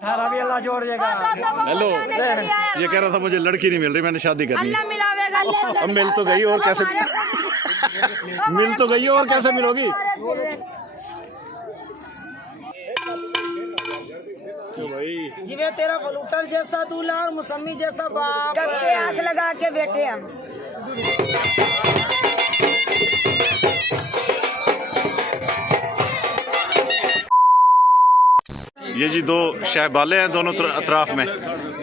अभी अल्लाह जोड़ देगा। हेलो, ये कह रहा था मुझे लड़की नहीं मिल रही, मैंने शादी करनी है। अब मिल तो गई और कैसे मिल तो गई और कैसे मिलोगी? जिਵੇਂ तेरा फलूटर जैसा दूल्हा और मौसमी जैसा बाप। कब के आस लगा के बैठे हम। ये जी दो शहबाले हैं दोनों अतराफ में,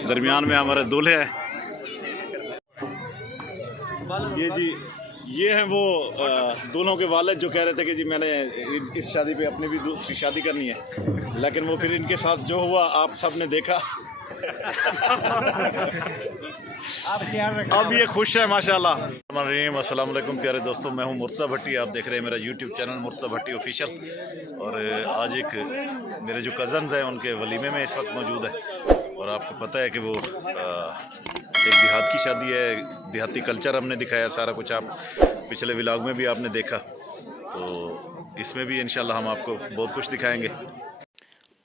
दरमियान में हमारे दूल्हे हैं। ये जी ये हैं वो दोनों के वालिद जो कह रहे थे कि जी मैंने इस शादी पे अपनी भी दूसरी शादी करनी है, लेकिन वो फिर इनके साथ जो हुआ आप सब ने देखा। अब ये खुश है माशाल्लाह। अस्सलाम वालेकुम प्यारे दोस्तों, मैं हूं मुर्तज़ा भट्टी, आप देख रहे हैं मेरा यूट्यूब चैनल मुर्तज़ा भट्टी ऑफिशियल। और आज एक मेरे जो कज़न्स हैं उनके वलीमे में इस वक्त मौजूद है। और आपको पता है कि वो एक देहात की शादी है, देहाती कल्चर हमने दिखाया सारा कुछ, आप पिछले व्लॉग में भी आपने देखा, तो इसमें भी इंशाल्लाह हम आपको बहुत कुछ दिखाएंगे।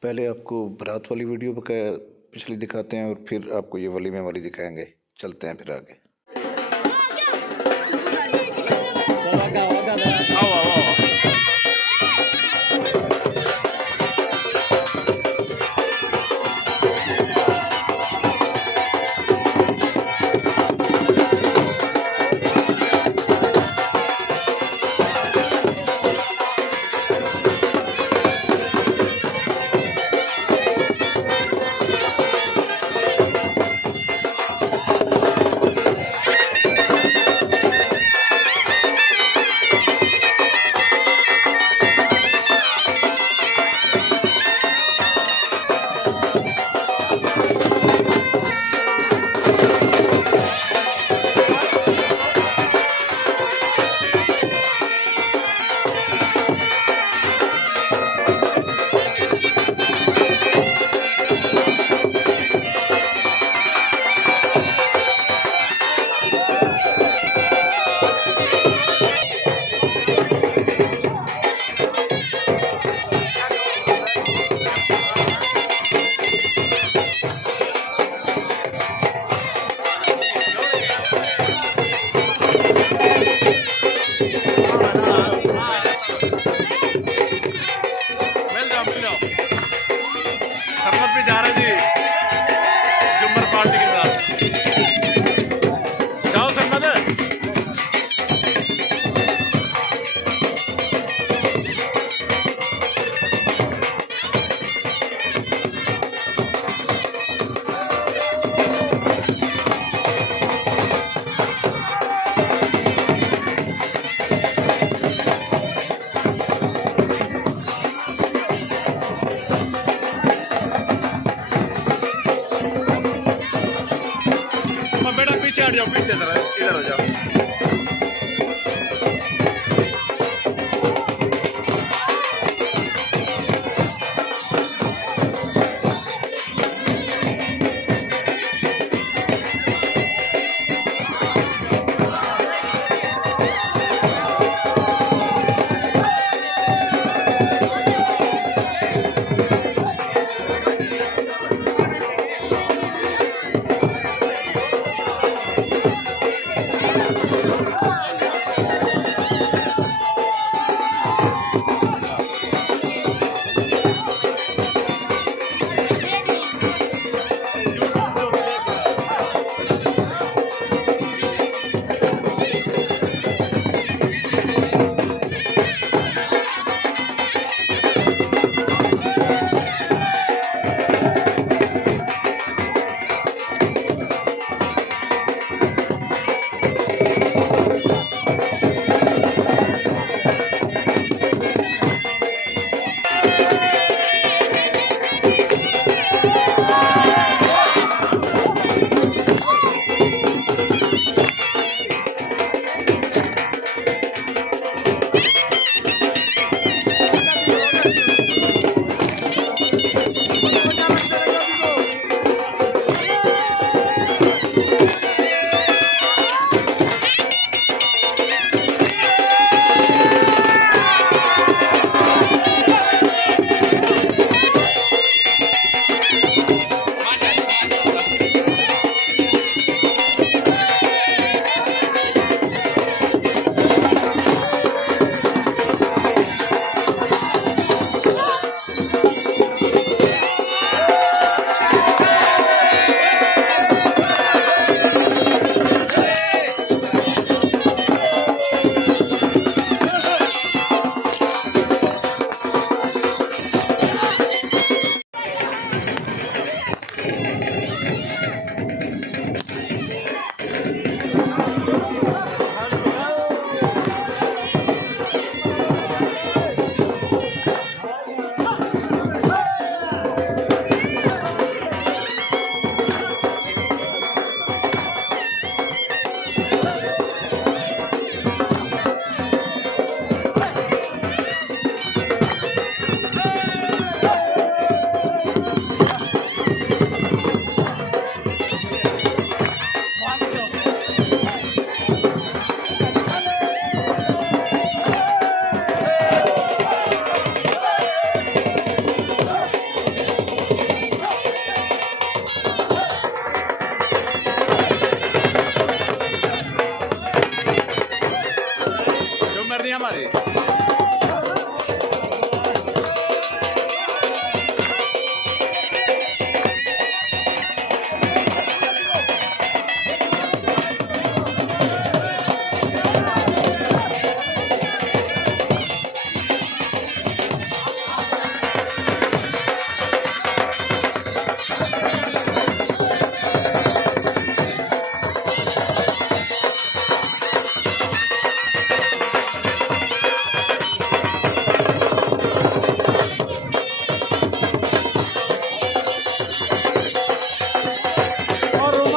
पहले आपको बारात वाली वीडियो पिछली दिखाते हैं और फिर आपको ये वलीमे वाली दिखाएंगे। चलते हैं फिर आगे। पीछे हट जाओ, पीछे इधर हो जाओ।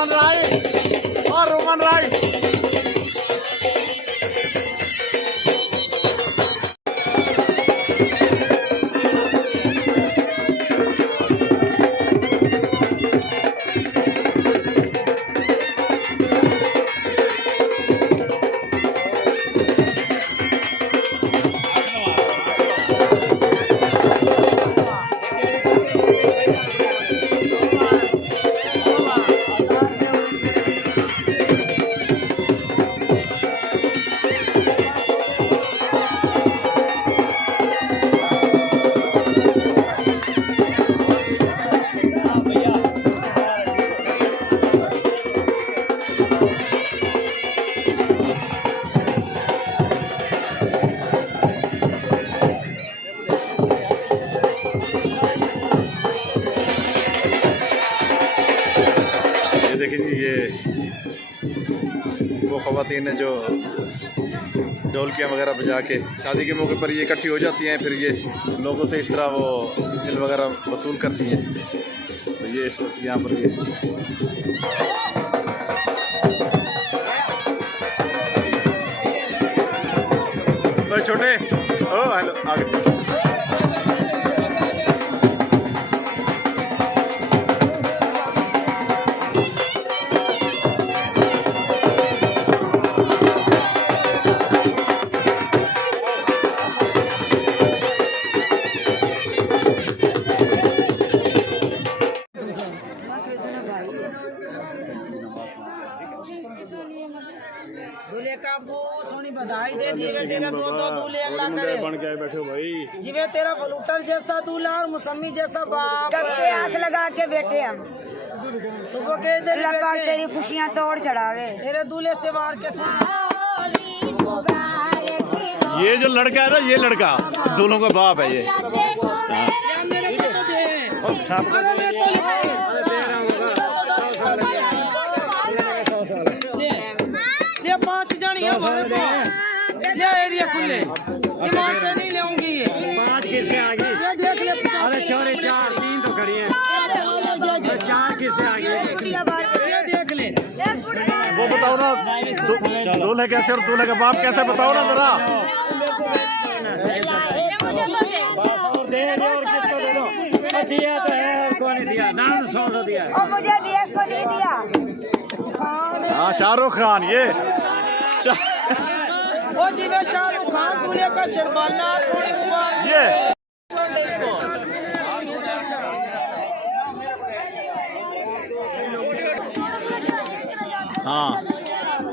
रोमन राइस और रोमन राइस। देखिए जी, ये वो ख़वातीन हैं जो ढोलकियाँ वगैरह बजा के शादी के मौके पर ये इकट्ठी हो जाती हैं, फिर ये लोगों से इस तरह वो बिल वगैरह वसूल करती हैं। तो ये इस वक्त यहाँ पर ये तो छोटे ओ हेलो आगे दूल्हे का बहुत सोनी बधाई दे जीवे तेरे दो दूल्हे अल्लाह करे बन के बैठे भाई जीवे तेरा फलूटर जैसा दूल्हा और मौसमी जैसा बाप कब के आस लगा के बैठे हम सुबह के दे अल्लाह पाक तेरी खुशियाँ तोड़ चढ़ावे। तेरे दूल्हे से वार के सुन ये जो लड़का है ना, ये लड़का दोनों का बाप है ये। मेरे को तो दे अरे मैं तो ले 5 जन हमारे पास ले एरिया खुले दिमाग से नहीं लेऊंगी ये 5 किससे आ गई ये देख ले अरे छोरे 4 3 तो खड़ी है 4 किससे आ गई ये देख ले वो बताओ ना दूल्हे कैसे और दूल्हे का बाप कैसे, बताओ ना जरा। दिया तो है और कौन दिया नाम 100 दिया और मुझे बीएस को दे दिया। हाँ शाहरुख खान ये ओ जी मैं शाहरुख खान दूल्हे का शर्माना सोनी मुबारक ये हाँ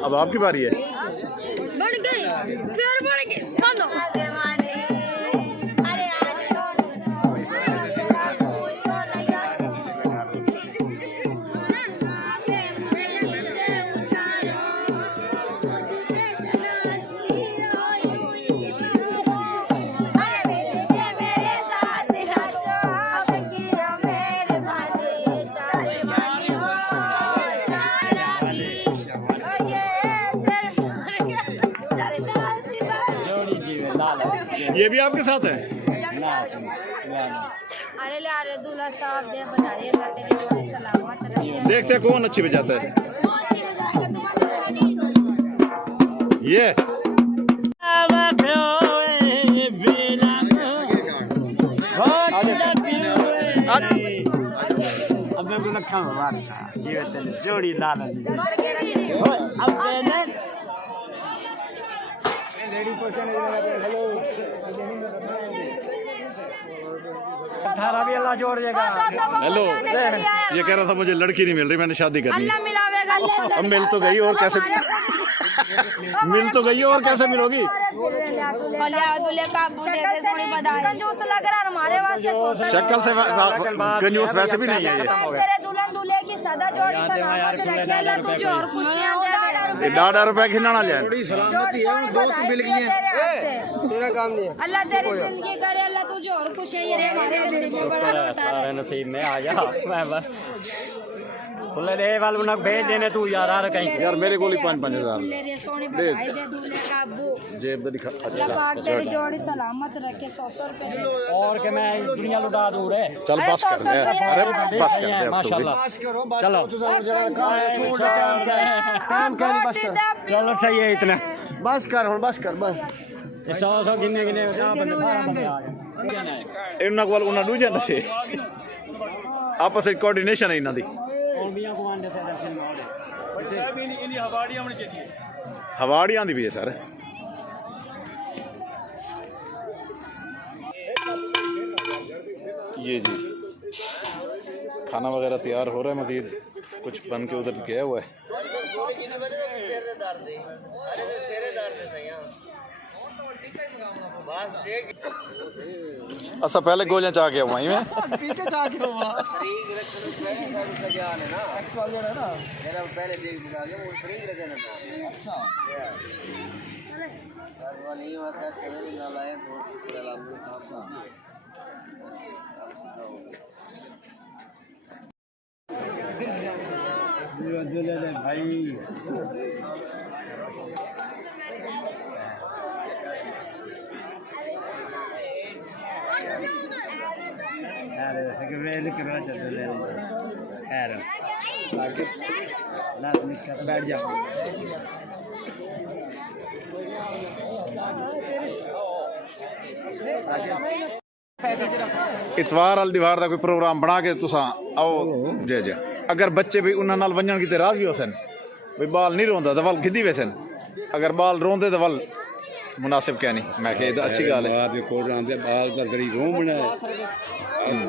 अब आपकी बारी है। बन गई फिर बन गई बंद हो ये भी आपके साथ है। अरे ले अरे दूल्हा साहब दे बधाई अल्लाह तेरी जोड़ी सलामत रखे। देखते हैं कौन अच्छी बजाता है। ये जोड़ी लाल भी अल्लाह जोड़ देगा। हेलो, ये कह रहा था मुझे लड़की नहीं मिल रही, मैंने शादी करनी है। मिलावेगा अब मिल तो गई और कैसे मिल तो गई और कैसे मिलोगी। शक्ल से कंजूस वैसे भी नहीं है ये। ₹1,000 खिलाना जाए। अल्लाह तेरी जिंदगी करे, अल्लाह तुझे और खुश है। नसीब में आ जा खुले दे वाल भेज देने तू यार कहीं यार मेरे को 5,000 सोने बधाई दे दूल्हे का अब्बू जेब दिखा। अल्लाह पाक तेरी जोड़ी सलामत रखे। 100 रुपए दे। और के मैं दुनिया लुटा दूं रे। चल बस कर दे, अरे बस कर दे अब तो। माशाल्लाह चलो चलो सही है इतना बस कर हुन बस कर बस 100 गिने गिने 50 बंदे 12 बंदे आ गए ਇਹਨਾਂ ਕੋਲ ਉਹਨਾਂ ਦੂਜੇ ਨਸੇ ਆਪਸ ਵਿੱਚ ਕੋਆਰਡੀਨੇਸ਼ਨ ਹੈ ਇਹਨਾਂ ਦੀ। ਕੌਮੀਆਂ ਕਮਾਨ ਦੇ ਸਾਡਾ ਫਿਲਮ ਆਉਂਦੇ ਵੀ ਇਹਦੀ ਹਵਾੜੀ ਆਉਣੀ ਚਾਹੀਦੀ ਹੈ। ਹਵਾੜੀ ਆਂਦੀ ਵੀ ਹੈ ਸਰ। ये जी खाना वगैरह तैयार हो रहा है, मजीद कुछ बन के उधर गया हुआ है। अच्छा पहले गोलियां चाह गया वहीं में भाई बैठ जा इतवार वाल दीवार का कोई प्रोग्राम बना के तुसा आओ जे जे अगर बच्चे भी उन्हां नाल वंजण की राजी हो सन भाई बाल नहीं रोंदा तो वल गिद्दी वैसन अगर बाल रोंदे तो वल मुनासिब क्या नहीं मैं कह अच्छी गल है बाल का गरी रोमना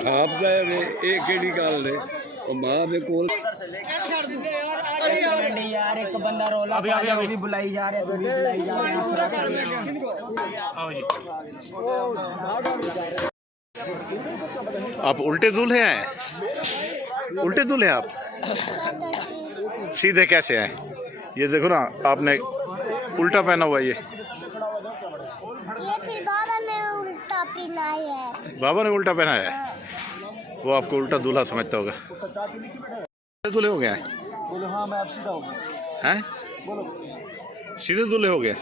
खाब दा ये केड़ी गल है ओ मां दे कोल यार एक बंदा रोला भी बुलाई जा रहे तो भी बुलाई जा रहे आप उल्टे दूल्हे हैं, उल्टे दूल्हे आप सीधे कैसे हैं? ये देखो ना आपने उल्टा पहना हुआ ये फिर बाबा ने उल्टा पहना है। बाबा ने उल्टा पहना है, वो आपको उल्टा दूल्हा समझता होगा। दूल्हे हो गया है? बोलो हाँ मैं अब सीधा हो गया। हैं? बोलो सीधे दूल्हे हो गए।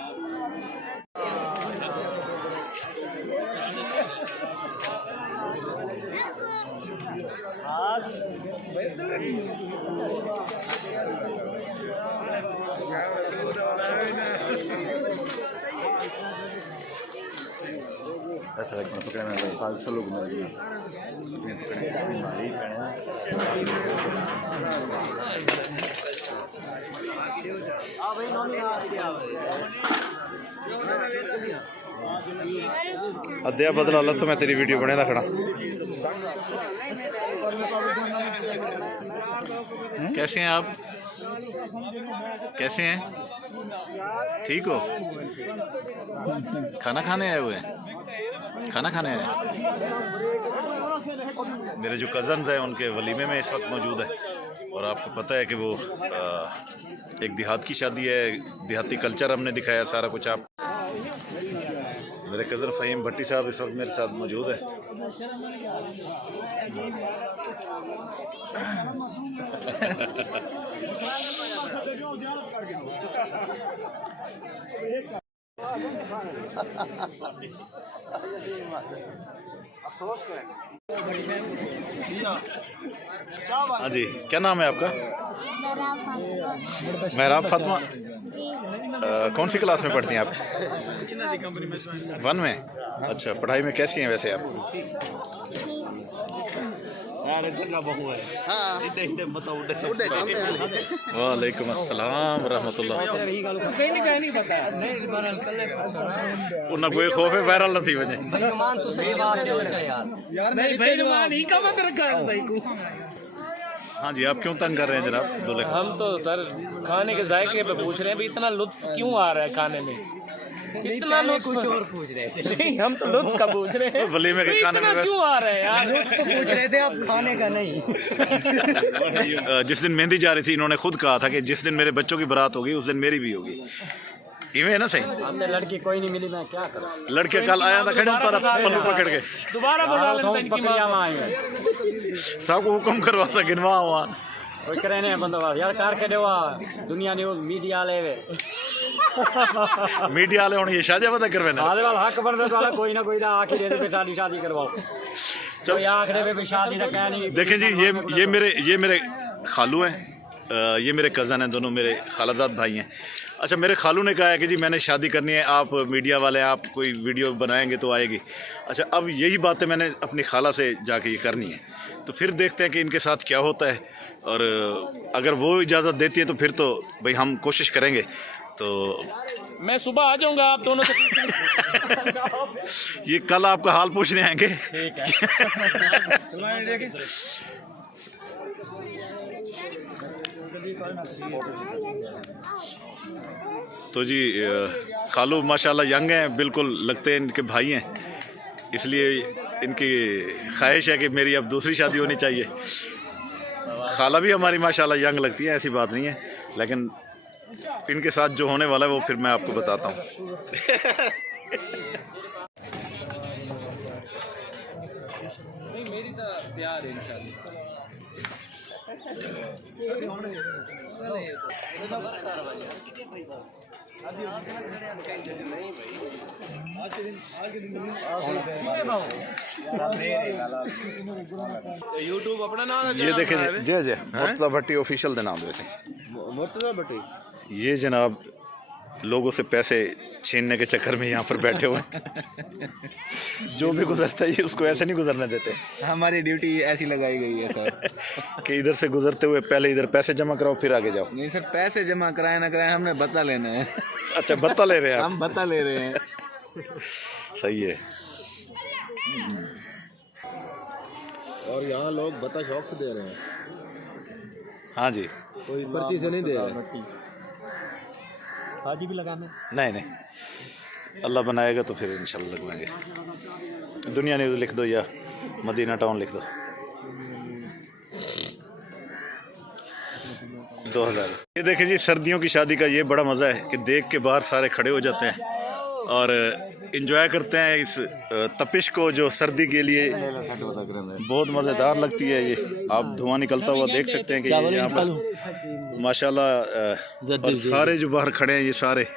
ऐसा एक पकड़ना है साल सलोग में अध्याय बदला अलग तो मैं तेरी वीडियो बने था खड़ा। कैसे हैं आप? कैसे हैं? ठीक हो? खाना खाने आए हुए हैं? खाना खाने आए? मेरे जो कज़न्स हैं उनके वलीमे में इस वक्त मौजूद है और आपको पता है कि वो एक देहात की शादी है, देहाती कल्चर हमने दिखाया सारा कुछ। आप मेरे कज़न फ़हीम भट्टी साहब इस वक्त मेरे साथ मौजूद है। हाँ जी, क्या नाम है आपका? महराब फातिमा। कौन सी क्लास में पढ़ती हैं आप? 1 में। अच्छा, पढ़ाई में कैसी हैं वैसे आप? वालेकुम अस्सलाम रहमतुल्लाह। उन्हें कोई खौफ है वायरल नहीं वजह। हाँ जी, आप क्यों तंग कर रहे हैं जनाब दूल्हे? हम तो सर खाने के जायके पे पूछ रहे हैं भी इतना लुत्फ क्यों आ रहा है खाने में? इतना लुत्फ कुछ और पूछ रहे थे। नहीं, हम तो लुत्फ का पूछ रहे हैं। वलीमे के खाने में क्यों आ रहा है यार? लुत्फ पूछ रहे थे आप, खाने का नहीं। जिस दिन मेहंदी जा रही थी इन्होंने खुद कहा था कि जिस दिन मेरे बच्चों की बारात होगी उस दिन मेरी भी होगी। इवें है ना सही? हमने लड़की कोई नहीं मिली, मैं क्या करूं? लड़के कल आया था खड़े पर पल्लू पकड़ के दोबारा बुला लेते हैं इनकी मां। सबको हुक्म करवा था गिनवा हुआ कोई करे नहीं बंदोबस्त यार कार के देवा दुनिया न्यूज़ मीडिया ले वे मीडिया वाले होने ये शादी पता करवे ना आले वाला हक बनदे वाला कोई ना कोई दा आके दे दे शादी करवाओ कोई आखरे पे शादी दा कह नहीं। देखें जी ये मेरे खालू हैं, ये मेरे कज़न हैं, दोनों मेरे खालाजाद भाई हैं। अच्छा मेरे खालू ने कहा है कि जी मैंने शादी करनी है, आप मीडिया वाले आप कोई वीडियो बनाएंगे तो आएगी। अच्छा अब यही बातें मैंने अपनी खाला से जाके ये करनी है, तो फिर देखते हैं कि इनके साथ क्या होता है, और अगर वो इजाज़त देती है तो फिर तो भाई हम कोशिश करेंगे। तो मैं सुबह आ जाऊंगा, आप दोनों से ये कल आपका हाल पूछने आएंगे। ठीक है। तो जी खालू माशाल्लाह यंग हैं, बिल्कुल लगते हैं इनके भाई हैं, इसलिए इनकी ख्वाहिश है कि मेरी अब दूसरी शादी होनी चाहिए। खाला भी हमारी माशाल्लाह यंग लगती है, ऐसी बात नहीं है, लेकिन इनके साथ जो होने वाला है वो फिर मैं आपको बताता हूँ। मेरी तो तैयार है इंशाल्लाह। यूट्यूब अपना नाम है। ये देखें जय जय मुर्तज़ा भट्टी ऑफिशियल के नाम से मुर्तज़ा भट्टी। ये जनाब लोगों से पैसे छीनने के चक्कर में यहाँ पर बैठे हुए हैं। जो भी गुजरता है उसको ऐसे नहीं गुजरने देते। हमारी ड्यूटी ऐसी लगाई गई है सर कि इधर से गुजरते हुए पहले इधर पैसे जमा कराओ फिर आगे जाओ। नहीं सर, पैसे जमा कराए ना कराए, हमने बता लेना है। अच्छा बत्ता ले रहे हैं आप? हम बता ले रहे हैं। सही है। और यहाँ लोग बता शौक से दे रहे हैं, हाँ जी, कोई पर्ची से नहीं दे रहे। हाजी भी लगाना? नहीं नहीं, अल्लाह बनाएगा तो फिर इंशाल्लाह लगवाएंगे। दुनिया न्यूज़ लिख दो या मदीना टाउन लिख दो। 2000। ये देखिए जी सर्दियों की शादी का ये बड़ा मज़ा है कि देख के बाहर सारे खड़े हो जाते हैं और इंजॉय करते हैं इस तपिश को जो सर्दी के लिए बहुत मज़ेदार लगती है। ये आप धुआं निकलता हुआ देख सकते हैं कि यहाँ पर माशाल्लाह और सारे जो बाहर खड़े हैं ये सारे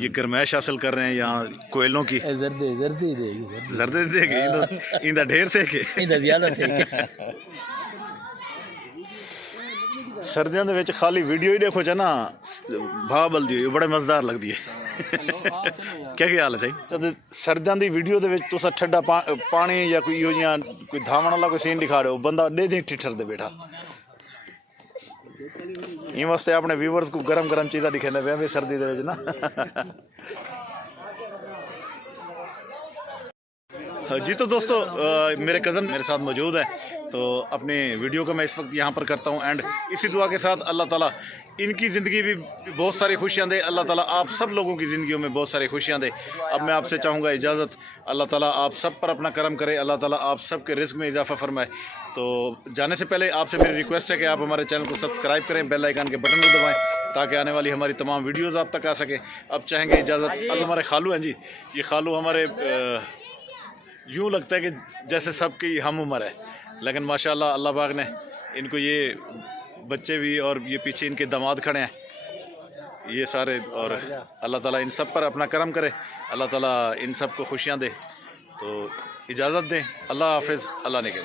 ये गर्मैश हासिल कर रहे हैं यहाँ कोयलों की। जर्दे देगी इंदा ढेर से के सर्दियों के खाली वीडियो ही देखो चा ना भाव बलदी हुई बड़े मज़ेदार लगती है। क्या ख्याल है सही? सर्दियों की वीडियो तुस ठंडा पानी या कोई इहो जिहा कोई धावण वाला कोई सीन दिखा रहे हो, बंदा डे दिन ठिठर दे बैठा। इन वास्ते अपने व्यूवर्स को गरम गरम चीज़ा दिखाते पे भी सर्दी दे ना। जी तो दोस्तों मेरे कज़न मेरे साथ मौजूद है, तो अपने वीडियो को मैं इस वक्त यहाँ पर करता हूँ एंड इसी दुआ के साथ अल्लाह ताला इनकी ज़िंदगी भी बहुत सारी खुशियाँ दे। अल्लाह ताला आप सब लोगों की ज़िंदगियों में बहुत सारी खुशियाँ दे। अब मैं आपसे चाहूँगा इजाज़त, अल्लाह ताला आप सब पर अपना करम करे, अल्लाह ताला आप सब के रिस्क में इजाफ़ा फरमाए। तो जाने से पहले आपसे मेरी रिक्वेस्ट है कि आप हमारे चैनल को सब्सक्राइब करें, बेल आइकन के बटन को दबाएँ ताकि आने वाली हमारी तमाम वीडियोज़ आप तक आ सकें। अब चाहेंगे इजाज़त। अब हमारे खालू हैं जी, ये खालू हमारे यूँ लगता है कि जैसे सबकी हम उम्र है, लेकिन माशाल्लाह अल्लाह पाक ने इनको ये बच्चे भी और ये पीछे इनके दामाद खड़े हैं ये सारे, और अल्लाह ताला इन सब पर अपना करम करे, अल्लाह ताला इन सब को खुशियाँ दे। तो इजाज़त दें, अल्लाह हाफिज़, अल्लाह ने के।